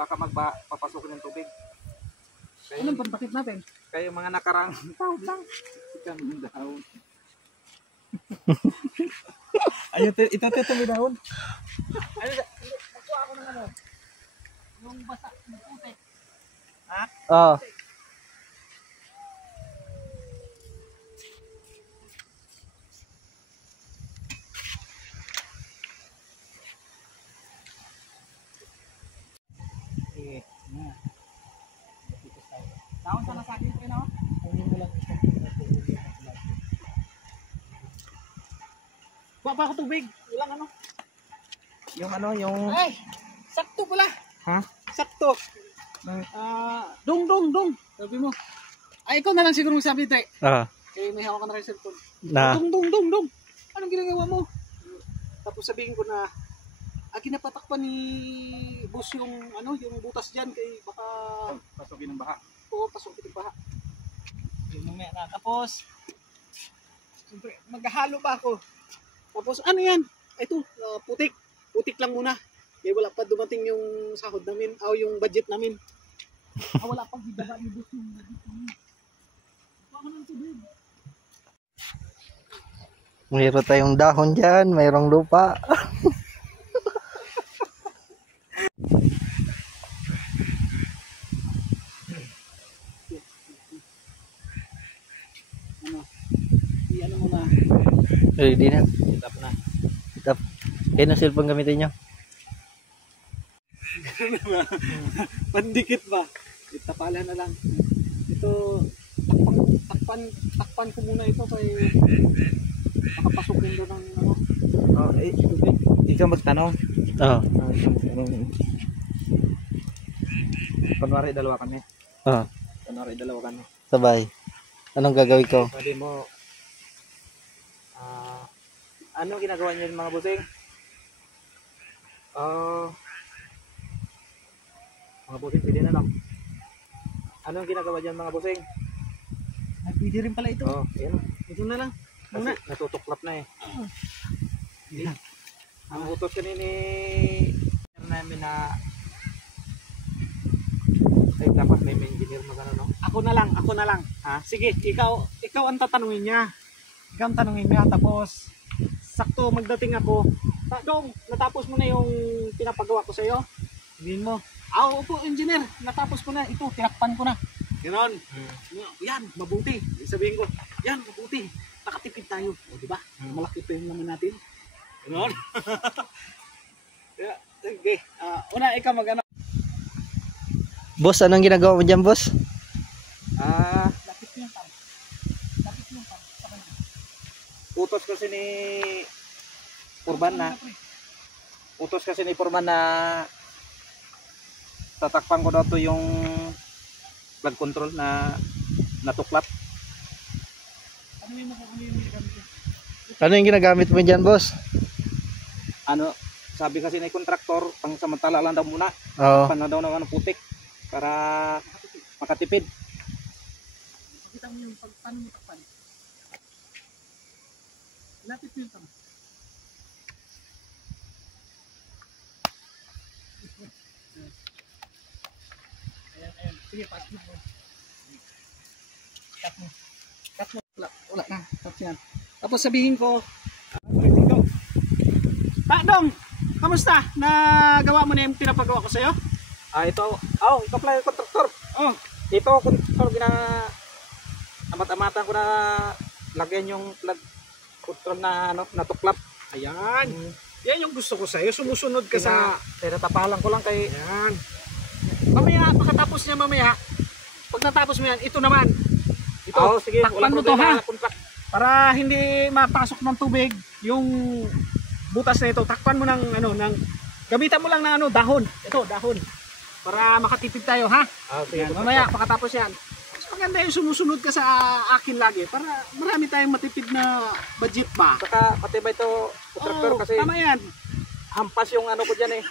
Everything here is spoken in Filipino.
baka magpapasokin ng tubig. Kaya, Anong pagpakit natin? kaya yung mga nakarang taon lang. Ikan ng dahon. Ayun, ito may dahon. Ano, nakuha ako ng ano, yung basa, yung putik. Ha? Oo. Sige. Dahon sana sa akin, no? Kunin mo lang isang kuha pa ako tubig. Walang ano. Yung ano, yung... Ay! Sakto pala. Ha? Sakto. Dong. Sabi mo. Ay, ikaw na lang siguro magsabi, Tre. Eh, may hawak ka na rin cellphone. Na. Dong. Anong ginagawa mo? Tapos sabihin ko na, kinapatakpan ni boss yung, ano, yung butas dyan kay baka... Pasokin ng baha. Oo, pasukin ng baha. Yun mamaya na. Tapos, siyempre, maghahalo pa ako. Tapos, ano yan? Ito, putik. Putik lang muna. Eh, wala pa dumating yung sahod namin, yung budget namin. Wala pang hibaga ni boss yung budget namin. Baka nang tubig. Mayroon tayong dahon dyan, mayroong lupa. Ano mo na. Ready na. Tap na. Tap. Kaya na cellphone gamitin nyo. Pandikit ba? Itapala na lang. Ito, takpan ko muna ito kay makapasukin doon ng ano. Ikaw magtanong. Oo. Kunwari dalawa kami. Oo. Kunwari dalawa kami. Sabay. Anong gagawin ko? Pwede mo, ano ginagawa niyo mga busing? Mga busing, pwede na lang. Ano ang ginagawa dyan mga busing? Ay, pwede rin pala ito. Yan. Ito na lang. Kasi Muna. natutuklap na eh. Ang utos kanina ni namin na ay dapat may engineer magano no? Ako na lang. Ha? Sige, ikaw ang tatanungin niya. Ikaw ang tanungin niya, tapos sakto magdating ako. Dong, natapos mo na yung pinapagawa ko sa iyo. Sabihin mo, opo, engineer, natapos ko na. Ito, tinakpan ko na. Ganon. Yan, mabuti. Sabihin ko, yan, mabuti. Nakatipid tayo. O, di ba? Malaki pa yung naman natin. Ganon. Okay. Una, ikaw mag-ano. Boss, anong ginagawa mo dyan, boss? Lapit mo yung pang. Sa kanya. Utos kasi ni Purban na tatakpan ko daw to yung flood control na natuklap. Ano yung ginagamit ko? Ano yung ginagamit mo dyan, boss? Ano, sabi kasi ni kontraktor, pang samantala lang daw muna. Oo. Pan na daw ng putik para makatipid. Pakita mo yung paano mo takpan. Lapit mo yung tama. Ayan. Sige, pass mo. Cut mo. Wala na. Tapos yan. Tapos sabihin ko, ready go. Dong, kamusta? Nagawa mo na yung pinapagawa ko sa'yo? Ito ikaw pala yung kontraktor. Ito kontraktor amat-amatan ko na lagyan yung flood control na natuklap. Ayan. Yan yung gusto ko sa'yo. Sumusunod ka sa... Tinatapalan ko lang kay... Ayan. Mamaya, pagkatapos niya mamaya, pag natapos mo yan, ito naman. Ito, sige, takpan mo to ha. Para hindi mapasok ng tubig, yung butas na ito, takpan mo ng gamitan mo lang ng dahon. Ito, dahon. Para makatipid tayo ha. Sige, Yan, mamaya, pagkatapos yan. Mas maganda yung sumusunod ka sa akin lagi para marami tayong matipid na budget ba. Saka matibay ito kontraktor kasi tama yan. hampas yung ano ko dyan eh.